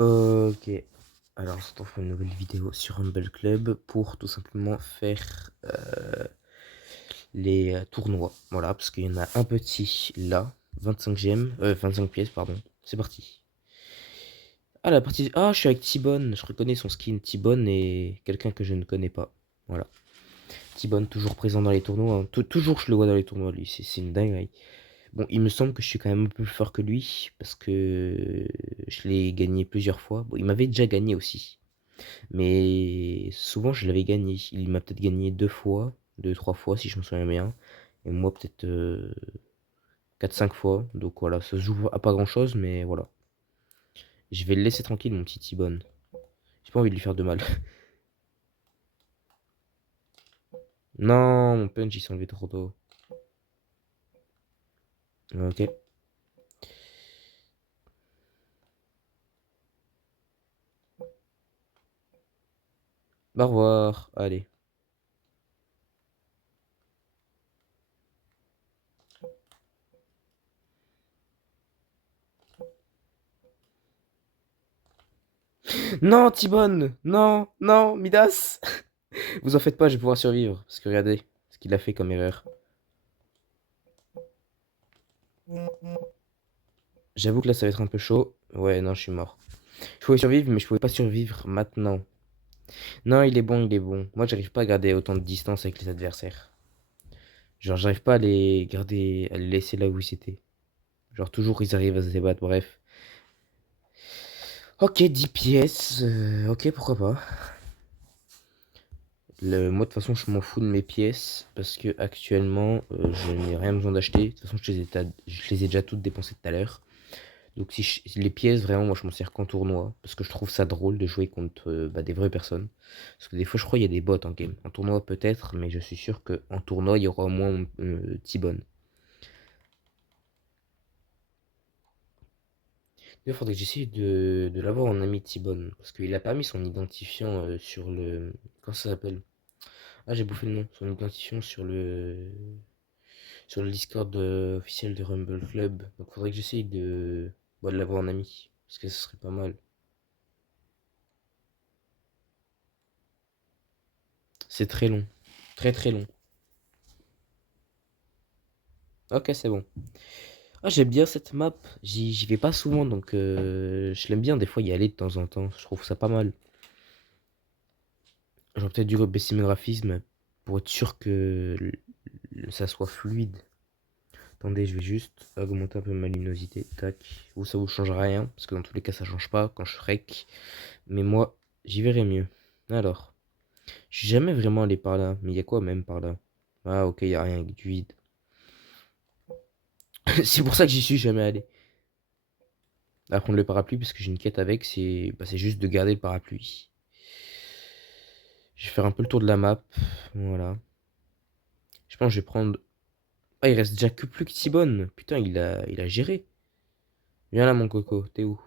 Ok. Alors, on se retrouve pour une nouvelle vidéo sur Humble Club pour tout simplement faire les tournois. Voilà, parce qu'il y en a un petit là, 25 gemmes, 25 pièces, pardon. C'est parti. Ah, la partie. Ah, je suis avec T-Bone. Je reconnais son skin T-Bone et quelqu'un que je ne connais pas. Voilà. T-Bone, toujours présent dans les tournois, hein. Toujours, je le vois dans les tournois, lui. C'est une dinguerie. Bon, il me semble que je suis quand même un peu plus fort que lui parce que je l'ai gagné plusieurs fois. Bon, il m'avait déjà gagné aussi. Mais souvent, je l'avais gagné. Il m'a peut-être gagné deux fois, deux, trois fois, si je me souviens bien. Et moi, peut-être 4-5 fois. Donc voilà, ça se joue à pas grand-chose, mais voilà. Je vais le laisser tranquille, mon petit T-Bone. J'ai pas envie de lui faire de mal. Non, mon punch, il s'est enlevé trop tôt. Ok. Au revoir. Allez. Non, T-Bone. Non, non, Midas. Vous en faites pas, je vais pouvoir survivre. Parce que regardez ce qu'il a fait comme erreur. J'avoue que là, ça va être un peu chaud. Ouais, non, je suis mort. Je pouvais survivre, mais je pouvais pas survivre maintenant. Non, il est bon, il est bon. Moi, j'arrive pas à garder autant de distance avec les adversaires. Genre, j'arrive pas à les garder, à les laisser là où ils étaient. Genre, toujours, ils arrivent à se débattre, bref. Ok, 10 pièces. Ok, pourquoi pas. Moi, de toute façon, je m'en fous de mes pièces. Parce que actuellement, je n'ai rien besoin d'acheter. De toute façon, je les ai déjà toutes dépensées tout à l'heure. Donc si les pièces, vraiment, moi je m'en sers qu'en tournoi, parce que je trouve ça drôle de jouer contre des vraies personnes. Parce que des fois je crois qu'il y a des bots en game. En tournoi peut-être, mais je suis sûr qu'en tournoi il y aura au moins T-Bone. Il faudrait que j'essaye de l'avoir en ami T-Bone, parce qu'il a pas mis son identifiant sur le... Comment ça s'appelle? Ah, j'ai bouffé le nom. Son identifiant sur le Discord officiel de Rumble Club. Donc faudrait que j'essaye de l'avoir en ami, parce que ce serait pas mal. C'est très long. Très très long. Ok, c'est bon. Ah, j'aime bien cette map. J'y vais pas souvent, donc je l'aime bien des fois y aller de temps en temps. Je trouve ça pas mal. J'aurais peut-être dû baisser mes graphismes pour être sûr que ça soit fluide. Attendez, je vais juste augmenter un peu ma luminosité. Tac. Vous, ça vous changera rien, parce que dans tous les cas, ça change pas quand je rec. Mais moi, j'y verrai mieux. Alors, je suis jamais vraiment allé par là. Mais il y a quoi même par là? Ah, ok, il y a rien, du vide. C'est pour ça que j'y suis jamais allé. À prendre le parapluie, parce que j'ai une quête avec, c'est juste de garder le parapluie. Je vais faire un peu le tour de la map. Voilà. Je pense que je vais prendre. Ah, il reste déjà que plus que Tibone. Putain, il a géré. Viens là, mon coco. T'es où?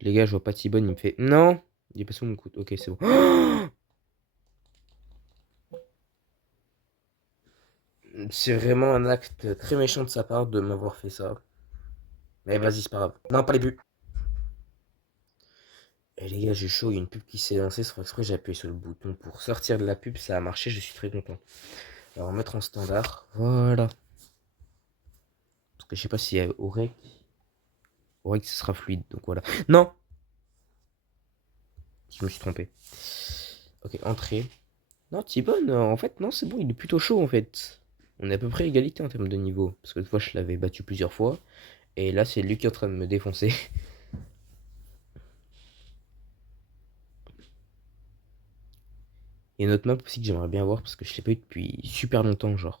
Les gars, je vois pas Tibone. Il me fait. Non! Il est pas sous mon coude. Ok, c'est bon. C'est vraiment un acte très méchant de sa part de m'avoir fait ça. Mais vas-y, c'est pas grave. Non, pas les buts. Et les gars, j'ai chaud. Il y a une pub qui s'est lancée. Sans exprès, j'ai appuyé sur le bouton pour sortir de la pub. Ça a marché. Je suis très content. Alors, mettre en standard. Voilà. Parce que je sais pas si Aurek, ce sera fluide. Donc voilà. Non! Je me suis trompé. Ok, entrée. Non, T-Bone, en fait, non, c'est bon, il est plutôt chaud en fait. On est à peu près égalité en termes de niveau. Parce que une fois, je l'avais battu plusieurs fois. Et là, c'est lui qui est en train de me défoncer. Et une autre map aussi que j'aimerais bien voir parce que je l'ai pas eu depuis super longtemps, genre.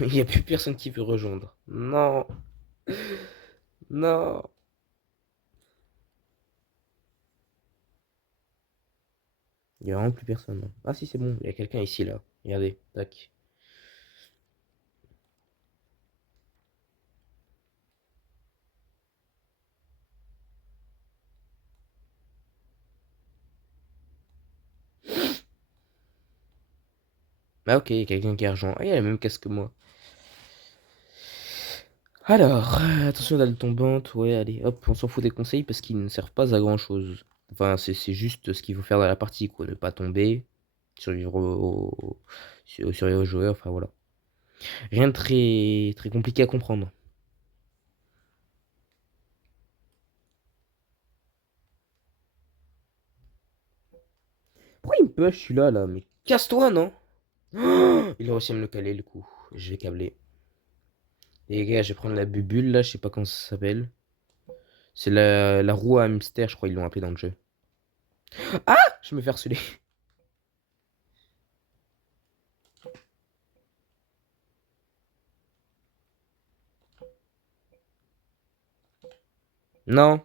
Il n'y a plus personne qui veut rejoindre. Non, non. Il y a vraiment plus personne. Ah si, c'est bon, il y a quelqu'un ici là. Regardez, tac. Ah ok, il y a quelqu'un qui a rejoint. Ah, il a le même casque que moi. Alors, attention dalle tombante, ouais, allez, hop, on s'en fout des conseils parce qu'ils ne servent pas à grand chose. Enfin, c'est juste ce qu'il faut faire dans la partie, quoi, ne pas tomber, survivre survivre aux joueurs, enfin voilà. Rien de très compliqué à comprendre. Pourquoi il me push celui-là, là? Mais casse-toi, non? Il a réussi à me le caler, le coup. Je vais câbler. Et les gars, je vais prendre la bubule, là, je sais pas comment ça s'appelle. C'est la roue à hamster, je crois ils l'ont appelé dans le jeu. Ah! Je me fais harceler. Non.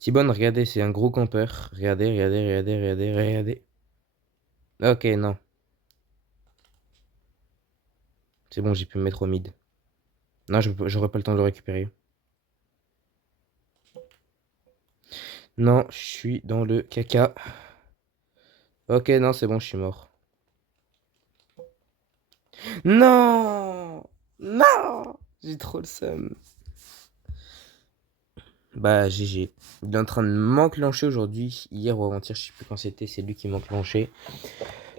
T-Bone, regardez, c'est un gros campeur. Regardez, regardez, regardez, regardez, regardez. Ok, non. C'est bon, j'ai pu me mettre au mid. Non, j'aurais pas le temps de le récupérer. Non, je suis dans le caca. Ok, non, c'est bon, je suis mort. Non! Non! J'ai trop le seum. Bah, GG. Il est en train de m'enclencher aujourd'hui. Hier ou avant-hier, je sais plus quand c'était. C'est lui qui m'enclenchait.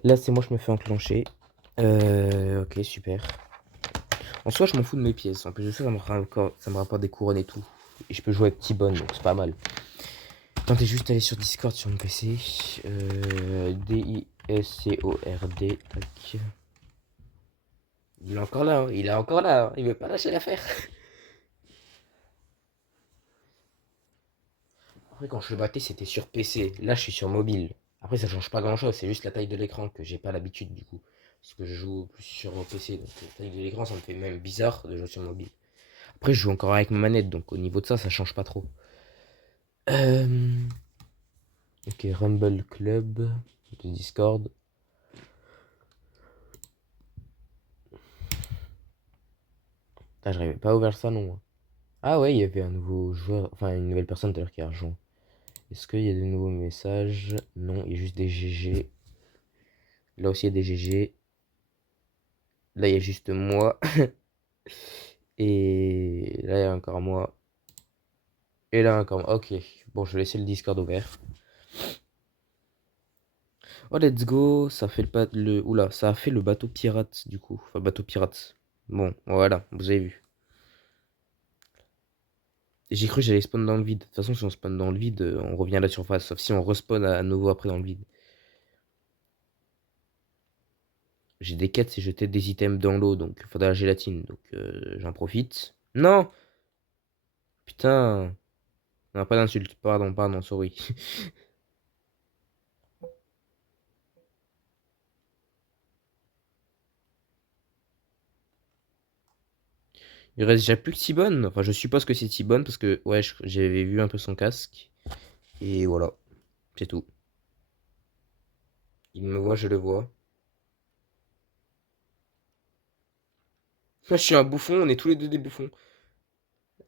Là, c'est moi, je me fais enclencher. Ok, super. En soi, je m'en fous de mes pièces. En plus de ça, ça me rapporte des couronnes et tout. Et je peux jouer avec T-Bone, donc c'est pas mal. Tentez juste d'aller sur Discord sur mon PC. D-I-S-C-O-R-D. Tac. Il est encore là, hein. Il est encore là, hein. Il veut pas lâcher l'affaire. Après, quand je le battais, c'était sur PC. Là, je suis sur mobile. Après, ça change pas grand chose. C'est juste la taille de l'écran que j'ai pas l'habitude du coup. Parce que je joue plus sur mon PC. Donc, la taille de l'écran, ça me fait même bizarre de jouer sur mobile. Après, je joue encore avec ma manette. Donc, au niveau de ça, ça change pas trop. Euh... Ok, Rumble Club. De Discord. Ah, j'arrivais pas à ouvrir ça non. Ah ouais, il y avait un nouveau joueur. Enfin, une nouvelle personne tout à l'heure qui a rejoint. Est-ce qu'il y a de nouveaux messages? Non, il y a juste des GG. Là aussi, il y a des GG. Là, il y a juste moi. Et là, il y a encore moi. Et là, encore moi. Ok. Bon, je vais laisser le Discord ouvert. Oh, let's go. Ça fait Oula, ça a fait le bateau pirate, du coup. Enfin, bateau pirate. Bon, voilà, vous avez vu. J'ai cru que j'allais spawn dans le vide. De toute façon, si on spawn dans le vide, on revient à la surface. Sauf si on respawn à nouveau après dans le vide. J'ai des quêtes, c'est jeter des items dans l'eau, donc il faudra la gélatine. Donc j'en profite. Non! Putain! Non, pas d'insulte. Pardon, pardon, sorry. Il reste déjà plus que T-Bone. Enfin, je suppose que c'est T-Bone parce que, ouais, j'avais vu un peu son casque. Et voilà, c'est tout. Il me voit, je le vois. Moi, je suis un bouffon, on est tous les deux des bouffons.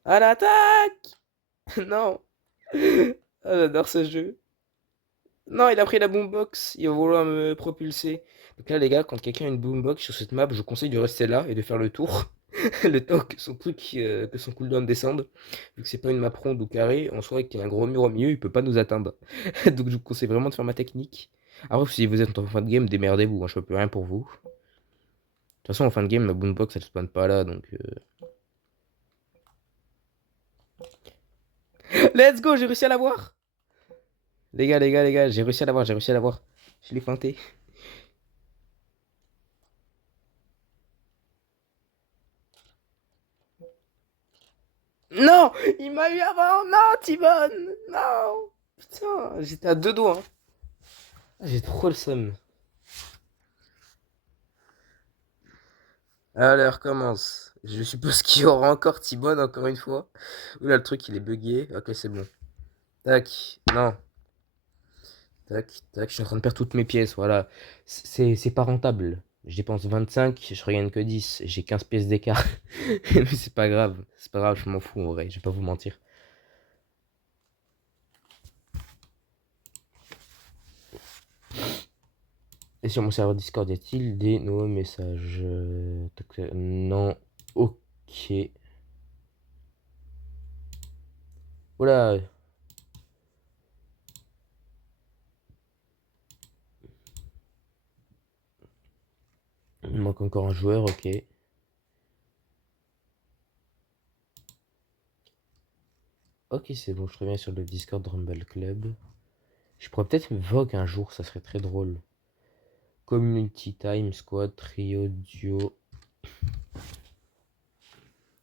À l'attaque! Non! Ah, j'adore ce jeu. Non, il a pris la boombox. Il va vouloir me propulser. Donc là, les gars, quand quelqu'un a une boombox sur cette map, je vous conseille de rester là et de faire le tour. Le temps que son truc, que son cooldown descende. Vu que c'est pas une map ronde ou carrée, en soi, qu'il y a un gros mur au milieu, il peut pas nous atteindre. Donc je vous conseille vraiment de faire ma technique. Après, si vous êtes en fin de game, démerdez-vous. Moi, je peux plus rien pour vous. De toute façon, en fin de game, ma boombox, elle spawn pas là. Donc. Let's go, j'ai réussi à l'avoir! Les gars, j'ai réussi à l'avoir, j'ai réussi à l'avoir. Je l'ai feinté. Non! Il m'a eu avant! Non, Timon! Non! Putain, j'étais à deux doigts, hein. Ah, j'ai trop le seum. Allez, recommence. Je suppose qu'il y aura encore T-Bone encore une fois. Oula, le truc il est bugué. Ok, c'est bon. Tac, non. Tac, tac, je suis en train de perdre toutes mes pièces, voilà. C'est pas rentable. Je dépense 25, je regagne que 10. J'ai 15 pièces d'écart. Mais c'est pas grave. C'est pas grave, je m'en fous en vrai, je vais pas vous mentir. Et sur mon serveur Discord, y a-t-il des nouveaux messages? Non. Ok. Voilà. Il manque encore un joueur, ok. Ok, c'est bon, je reviens sur le Discord Rumble Club. Je pourrais peut-être Vogue un jour, ça serait très drôle. Community Time, Squad, Trio, Duo.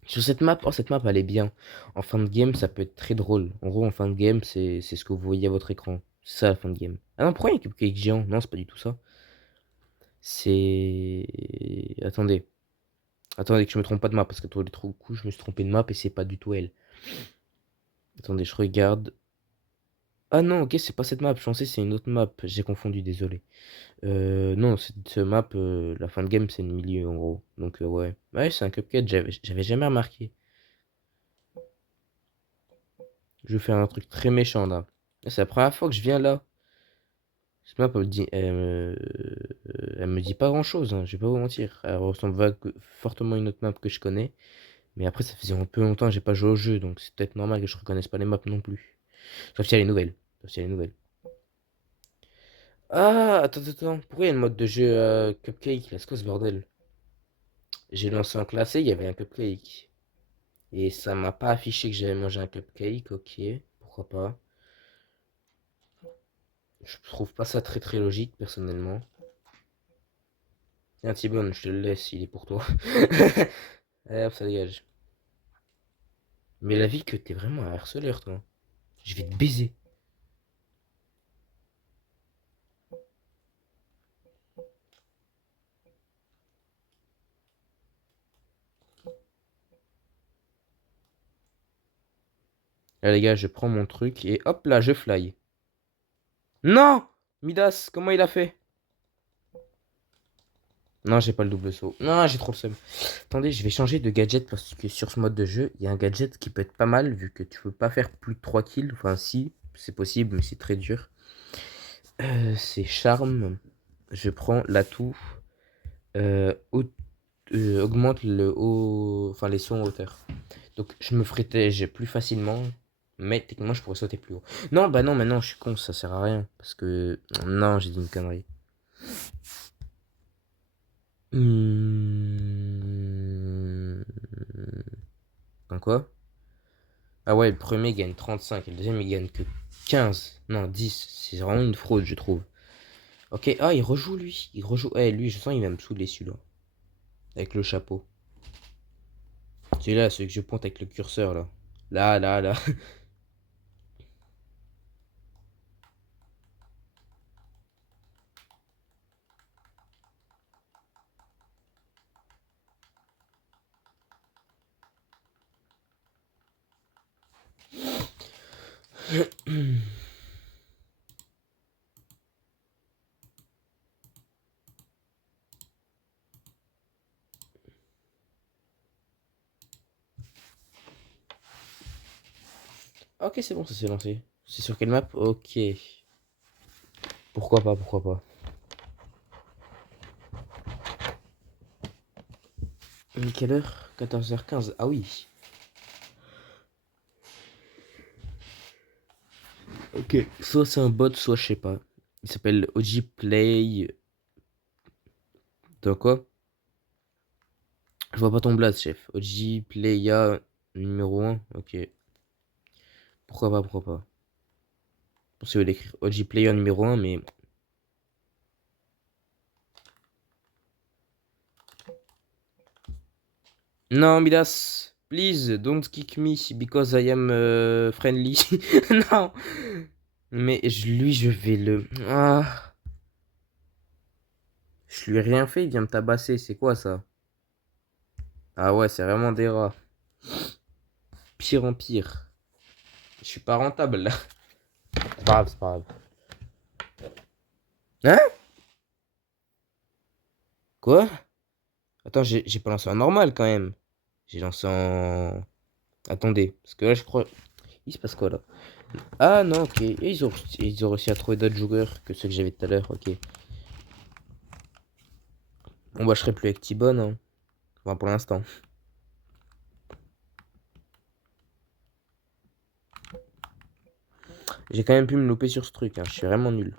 Sur cette map, oh, cette map elle est bien. En fin de game, ça peut être très drôle. En gros, en fin de game, c'est ce que vous voyez à votre écran. C'est ça la fin de game. Ah non, pourquoi il y a un cupcake géant? Non, c'est pas du tout ça. C'est. Attendez. Attendez que je me trompe pas de map, parce que tous les coups, je me suis trompé de map et c'est pas du tout elle. Attendez, je regarde. Ah non, ok, c'est pas cette map. Je pensais que c'est une autre map. J'ai confondu, désolé. Non, cette map, la fin de game, c'est le milieu en gros. Donc, ouais. Ouais, c'est un cupcake, j'avais jamais remarqué. Je vais faire un truc très méchant là. C'est la première fois que je viens là. Cette map, elle me dit pas grand chose, hein, je vais pas vous mentir. Elle ressemble fortement à une autre map que je connais. Mais après, ça faisait un peu longtemps que j'ai pas joué au jeu, donc c'est peut-être normal que je reconnaisse pas les maps non plus. Sauf si elle est nouvelle. Sauf si elle est nouvelle. Ah, attends. Pourquoi il y a une mode de jeu cupcake là? C'est quoi ce bordel? J'ai lancé en classé, il y avait un cupcake. Et ça m'a pas affiché que j'avais mangé un cupcake, ok. Pourquoi pas. Je trouve pas ça très logique, personnellement. Tiens, Thibone, je te le laisse, il est pour toi. Allez hop, ça dégage. Mais la vie que t'es vraiment un harceleur, toi. Je vais te baiser. Là, les gars, je prends mon truc et hop là, je fly. Non! Midas, comment il a fait? Non, j'ai pas le double saut. Non, j'ai trop le seum. Attendez, je vais changer de gadget parce que sur ce mode de jeu, il y a un gadget qui peut être pas mal vu que tu peux pas faire plus de 3 kills. Enfin, si, c'est possible, mais c'est très dur. C'est charme. Je prends l'atout. Augmente le haut, enfin les sons en hauteur. Donc je me ferai plus facilement, mais techniquement je pourrais sauter plus haut. Non, bah non, maintenant je suis con, ça sert à rien. Parce que. Non, j'ai dit une connerie. Hmm... Dans quoi? Ah ouais, le premier gagne 35 et le deuxième il gagne que 15. Non, 10. C'est vraiment une fraude, je trouve. Ok, ah, il rejoue lui. Il rejoue. Eh, lui, je sens il va me saouler celui-là. Avec le chapeau. Celui-là, celui que je pointe avec le curseur là. Là. Ok, c'est bon, ça s'est lancé. C'est sur quelle map? Ok. Pourquoi pas. Mais quelle heure? 14h15. Ah oui. Ok. Soit c'est un bot, soit je sais pas. Il s'appelle OG Play. Dans quoi? Je vois pas ton blast, chef. OG Playa numéro 1. Ok. Pourquoi pas. Je pensais l'écrire OG Player numéro 1, mais. Non, Midas. Please, don't kick me because I am friendly. Non. Mais lui, je vais le. Ah. Je lui ai rien fait, il vient me tabasser. C'est quoi ça? Ah ouais, c'est vraiment des rats. Pire en pire. Je suis pas rentable là. C'est pas grave. Hein? Quoi? Attends, j'ai pas lancé en normal quand même. J'ai lancé en. Attendez, parce que là je crois. Il se passe quoi là? Ah non, ok. Et ils ont réussi à trouver d'autres joueurs que ceux que j'avais tout à l'heure, ok. Bon bah je serai plus avec T-Bone, hein. Enfin pour l'instant. J'ai quand même pu me louper sur ce truc, hein. Je suis vraiment nul.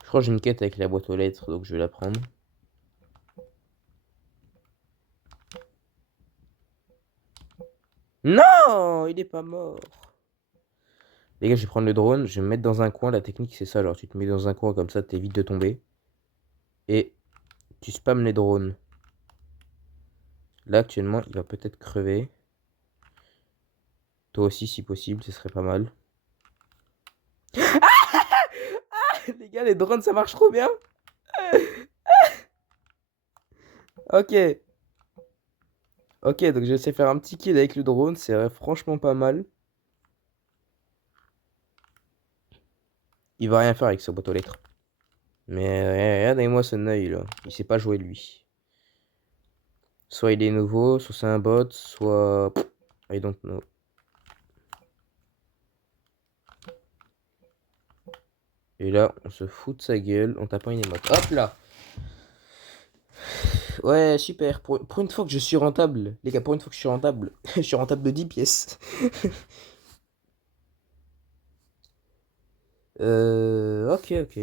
Je crois que j'ai une quête avec la boîte aux lettres, donc je vais la prendre. Non, il est pas mort. Les gars, je vais prendre le drone, je vais me mettre dans un coin. La technique, c'est ça. Alors, tu te mets dans un coin comme ça, t'évites de tomber. Et tu spams les drones. Là, actuellement, il va peut-être crever. Toi aussi, si possible, ce serait pas mal. Les gars, les drones, ça marche trop bien. Ok. Ok, donc je vais essayer de faire un petit kill avec le drone. C'est franchement pas mal. Il va rien faire avec sa boîte aux lettres. Mais regardez-moi ce œil là. Il sait pas jouer lui. Soit il est nouveau, soit c'est un bot, soit... I don't know. Et là, on se fout de sa gueule en tapant une émote. Hop là. Ouais, super. Pour une fois que je suis rentable. Les gars, pour une fois que je suis rentable. Je suis rentable de 10 pièces. Ok, ok.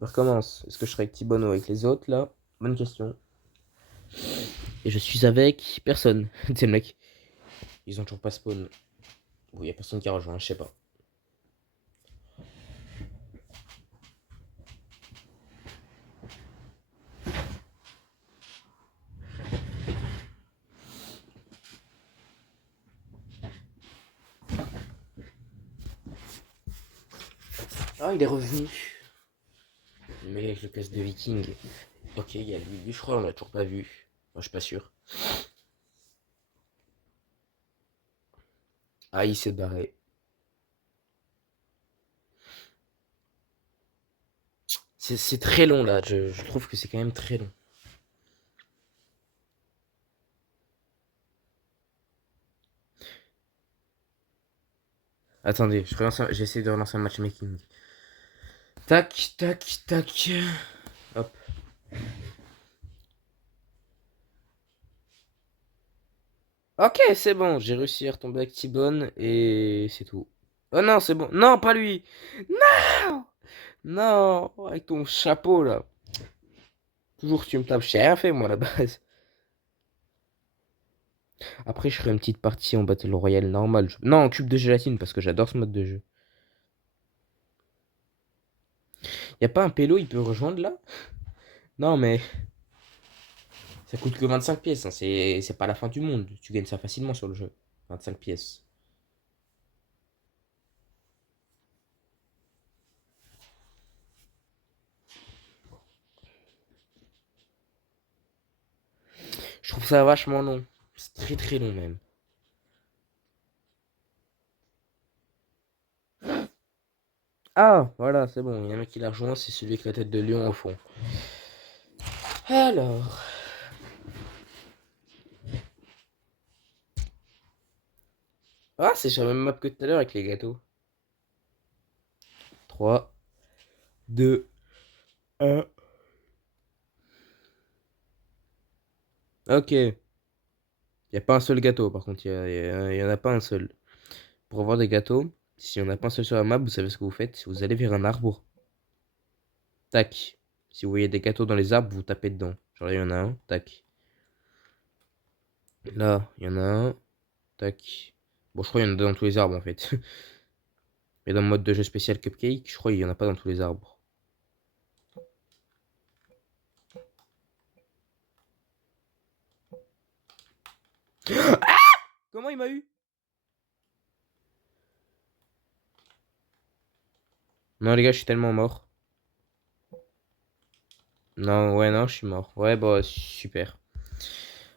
On recommence. Est-ce que je serai avec Thibaut ou avec les autres là? Bonne question. Et je suis avec personne. C'est le mec. Ils ont toujours pas spawn. Bon, y a personne qui a rejoint, je sais pas. Ah, il est revenu. Le mec avec le casque de viking. Ok, il y a lui. Lui, je crois, on l'a toujours pas vu. Moi, je suis pas sûr. Ah, il s'est barré. C'est très long là. Je trouve que c'est quand même très long. Attendez, j'essaie de relancer un matchmaking. Tac, tac, tac. Hop. Ok, c'est bon. J'ai réussi à retomber avec T-Bone et c'est tout. Oh non, c'est bon. Non, pas lui. Non. Non, avec ton chapeau là. Toujours que tu me tapes. J'ai rien fait moi à la base. Après, je ferai une petite partie en Battle Royale normal. Non, en cube de gélatine parce que j'adore ce mode de jeu. Y a pas un pélo, il peut rejoindre là? Non, mais ça coûte que 25 pièces, hein. C'est pas la fin du monde. Tu gagnes ça facilement sur le jeu. 25 pièces. Je trouve ça vachement long. C'est très très long même. Ah, voilà, c'est bon. Il y a un mec qui l'a rejoint, c'est celui avec la tête de lion au fond. Alors. Ah, c'est sur la même map que tout à l'heure avec les gâteaux. 3, 2, 1. Ok. Il n'y a pas un seul gâteau, par contre. Il y en a pas un seul. Pour avoir des gâteaux, si on n'a pas un seul sur la map, vous savez ce que vous faites? Vous allez vers un arbre. Tac. Si vous voyez des gâteaux dans les arbres, vous tapez dedans. Genre là, il y en a un. Tac. Là, il y en a un. Tac. Bon, je crois qu'il y en a dans tous les arbres en fait. Mais dans le mode de jeu spécial Cupcake, je crois qu'il y en a pas dans tous les arbres. Comment il m'a eu? Non, les gars, je suis tellement mort. Non, ouais, non, je suis mort. Ouais, bah, super.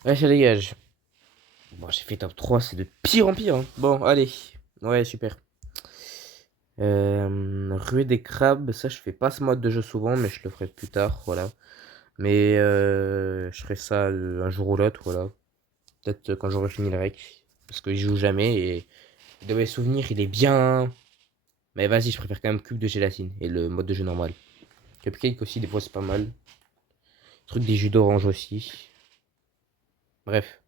Ouais, ça dégage. Bon, j'ai fait top 3, c'est de pire en pire, hein. Bon, allez. Ouais, super. Ruée des crabes, ça, je fais pas ce mode de jeu souvent, mais je le ferai plus tard, voilà. Mais je ferai ça un jour ou l'autre, voilà. Peut-être quand j'aurai fini le rec. Parce qu'il joue jamais et de mes souvenirs, il est bien. Mais vas-y, je préfère quand même Cube de gélatine et le mode de jeu normal. Cupcake aussi, des fois, c'est pas mal. Truc des jus d'orange aussi. Bref.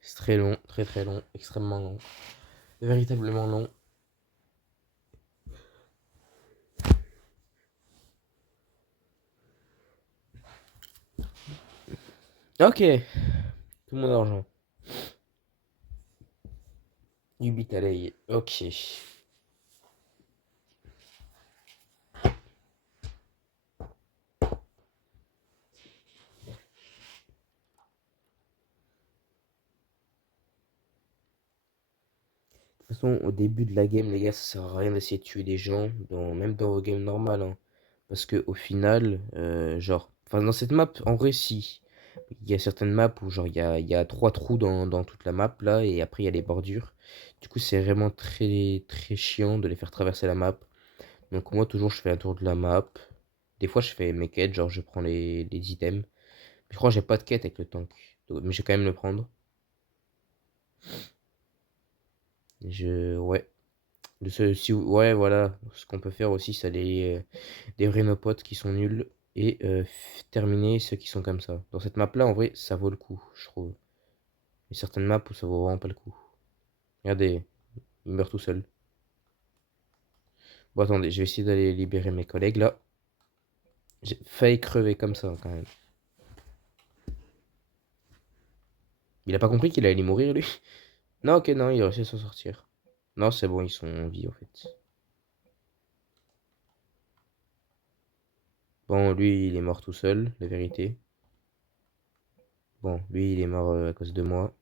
C'est très long, très très long, extrêmement long. Véritablement long. Ok. Tout mon argent. Ubitalay. Ok. De toute façon, au début de la game, les gars, ça sert à rien d'essayer de tuer des gens, même dans vos games normales, hein. Parce que au final, genre, enfin dans cette map, en vrai, si. Il y a certaines maps où genre il y a trois trous dans toute la map là, et après il y a les bordures. Du coup, c'est vraiment très très chiant de les faire traverser la map. Donc moi, toujours, je fais un tour de la map. Des fois, je fais mes quêtes, genre je prends les items. Je crois que j'ai pas de quête avec le tank, mais je vais quand même le prendre. Ouais. Ouais, voilà, ce qu'on peut faire aussi, c'est aller des vrais nos potes qui sont nuls et terminer ceux qui sont comme ça. Dans cette map là, en vrai, ça vaut le coup, je trouve. Il y a certaines maps où ça vaut vraiment pas le coup. Regardez, il meurt tout seul. Bon, attendez, je vais essayer d'aller libérer mes collègues là. J'ai failli crever comme ça quand même. Il a pas compris qu'il allait mourir lui? Non, ok, non, il a réussi à s'en sortir. Non, c'est bon, ils sont en vie en fait. Bon, lui, il est mort tout seul, la vérité. Bon, lui, il est mort à cause de moi.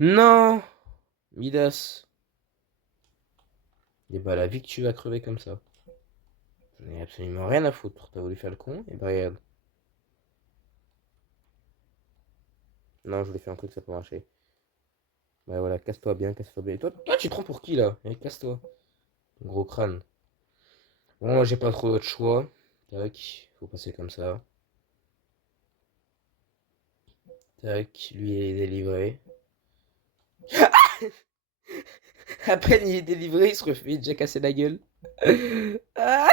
Non! Midas. Et bah, la vie que tu vas crever comme ça. J'en ai absolument rien à foutre. T'as voulu faire le con? Et bah, regarde. Non, je voulais faire un truc, ça peut marcher. Bah, voilà, casse-toi bien, casse-toi bien. Et toi, tu te prends pour qui là? Eh, casse-toi. Gros crâne. Bon, moi, j'ai pas trop d'autre choix. Tac, faut passer comme ça. Tac, lui, il est délivré. À peine il est délivré, il se refait déjà casser la gueule. Ah,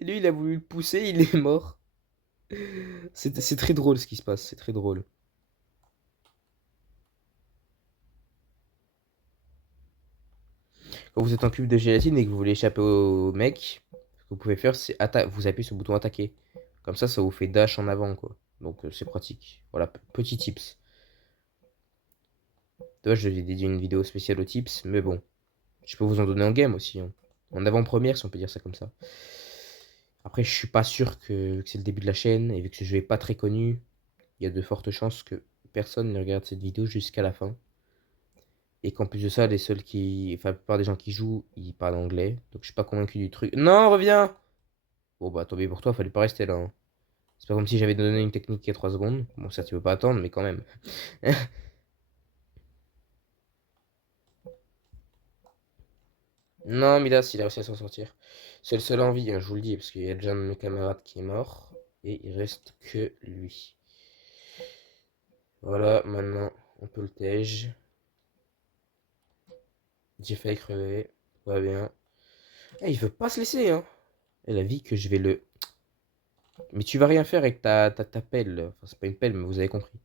lui, il a voulu le pousser, il est mort. C'est très drôle ce qui se passe, c'est très drôle. Quand vous êtes en cube de gélatine et que vous voulez échapper au mec, ce que vous pouvez faire, c'est vous appuyez sur le bouton attaquer. Comme ça vous fait dash en avant, quoi. Donc c'est pratique. Voilà, petit tips. Dommage, je vais dédier une vidéo spéciale aux tips, mais bon, je peux vous en donner en game aussi, hein. En avant-première, si on peut dire ça comme ça. Après, je suis pas sûr vu que c'est le début de la chaîne et vu que ce jeu est pas très connu, il y a de fortes chances que personne ne regarde cette vidéo jusqu'à la fin. Et qu'en plus de ça, enfin, la plupart des gens qui jouent, ils parlent anglais. Donc je suis pas convaincu du truc. Non, reviens! Bon, bah, tant pis pour toi, fallait pas rester là, hein. C'est pas comme si j'avais donné une technique il y a 3 secondes. Bon, ça, tu peux pas attendre, mais quand même. Non, Midas, il a réussi à s'en sortir. C'est le seul en vie, hein, je vous le dis, parce qu'il y a déjà un de mes camarades qui est mort. Et il reste que lui. Voilà, maintenant, on peut le tège. J'ai failli crever. Tout va bien. Eh, il veut pas se laisser, hein. Et la vie que je vais le. Mais tu vas rien faire avec ta pelle. Enfin, c'est pas une pelle, mais vous avez compris.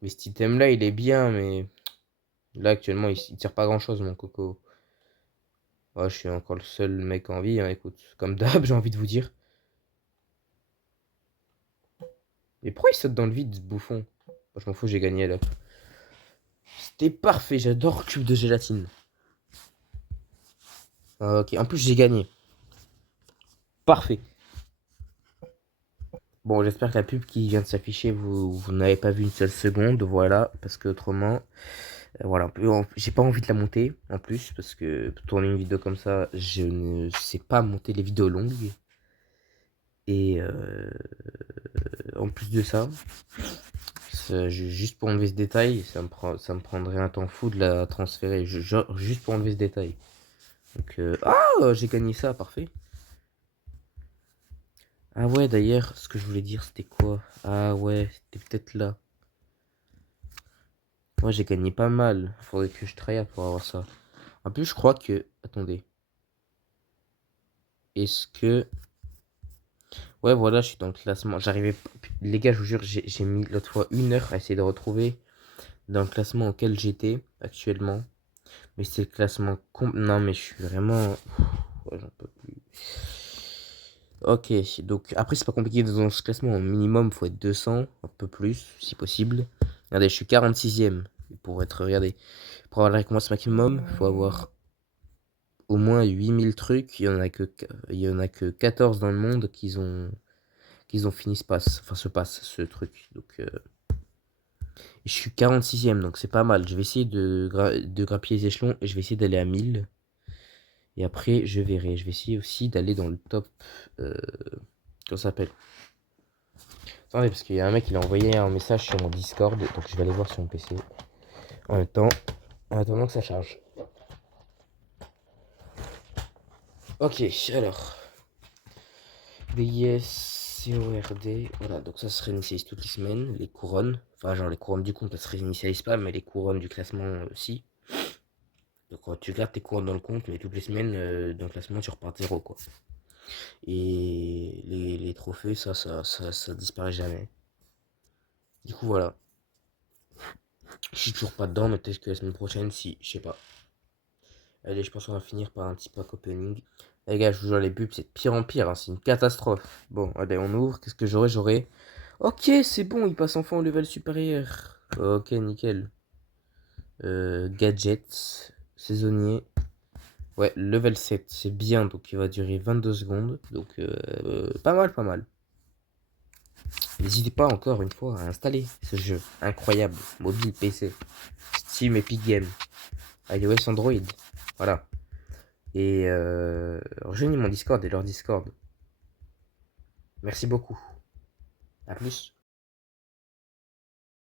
Mais cet item-là, il est bien, mais là, actuellement, il tire pas grand-chose, mon coco. Ah, je suis encore le seul mec en vie, hein, écoute. Comme d'hab, j'ai envie de vous dire. Mais pourquoi il saute dans le vide, ce bouffon? Moi, je m'en fous, j'ai gagné là. C'était parfait, j'adore cube de gélatine. Ah, ok, en plus, j'ai gagné. Parfait. Bon, j'espère que la pub qui vient de s'afficher, vous n'avez pas vu une seule seconde, voilà. Parce que autrement, voilà, j'ai pas envie de la monter, en plus. Parce que pour tourner une vidéo comme ça, je ne sais pas monter les vidéos longues. Et en plus de ça, juste pour enlever ce détail, ça me prendrait un temps fou de la transférer. Genre, juste pour enlever ce détail. Donc, j'ai gagné ça, parfait. Ah ouais, d'ailleurs, ce que je voulais dire, c'était quoi? Ah ouais, c'était peut-être là. Moi, j'ai gagné pas mal. Faudrait que je tryhard pour avoir ça. En plus, je crois que... Attendez. Est-ce que... Ouais, voilà, je suis dans le classement. J'arrivais... Les gars, je vous jure, j'ai mis l'autre fois 1 heure à essayer de retrouver dans le classement auquel j'étais actuellement. Mais c'est le classement... Non, mais je suis vraiment... Ouais, j'en peux plus. Ok, donc après, c'est pas compliqué dans ce classement. Au minimum, faut être 200, un peu plus, si possible. Regardez, je suis 46ème. Pour être, regardez, pour avoir la récompense maximum, faut avoir au moins 8000 trucs. Il y en a que 14 dans le monde qu'ils ont fini ce truc. Donc, je suis 46ème, donc c'est pas mal. Je vais essayer de grappiller les échelons et je vais essayer d'aller à 1000. Et après, je verrai. Je vais essayer aussi d'aller dans le top. Comment ça s'appelle? Attendez, parce qu'il y a un mec qui a envoyé un message sur mon Discord. Donc, je vais aller voir sur mon PC. En même temps, en attendant que ça charge. Ok, alors. BIS, CORD. Voilà, donc ça se réinitialise toutes les semaines. Les couronnes. Enfin, genre les couronnes du compte, ça se réinitialise pas, mais les couronnes du classement aussi. Donc, quand tu gardes tes couronnes dans le compte, mais toutes les semaines, dans le classement, tu repars de zéro, quoi. Et les trophées, ça disparaît jamais. Du coup, voilà. Je suis toujours pas dedans, mais peut-être que la semaine prochaine, si, je sais pas. Allez, je pense qu'on va finir par un petit pack opening. Les gars, je vous jure, les pubs, c'est de pire en pire, hein, c'est une catastrophe. Bon, allez, on ouvre. Qu'est-ce que j'aurai? Ok, c'est bon, il passe enfin au level supérieur. Ok, nickel. Gadgets, saisonnier. Ouais, level 7, c'est bien, donc il va durer 22 secondes. Donc, pas mal, pas mal. N'hésitez pas encore une fois à installer ce jeu incroyable. Mobile, PC, Steam, Epic Games, iOS, Android. Voilà. Et rejoignez mon Discord et leur Discord. Merci beaucoup. À plus.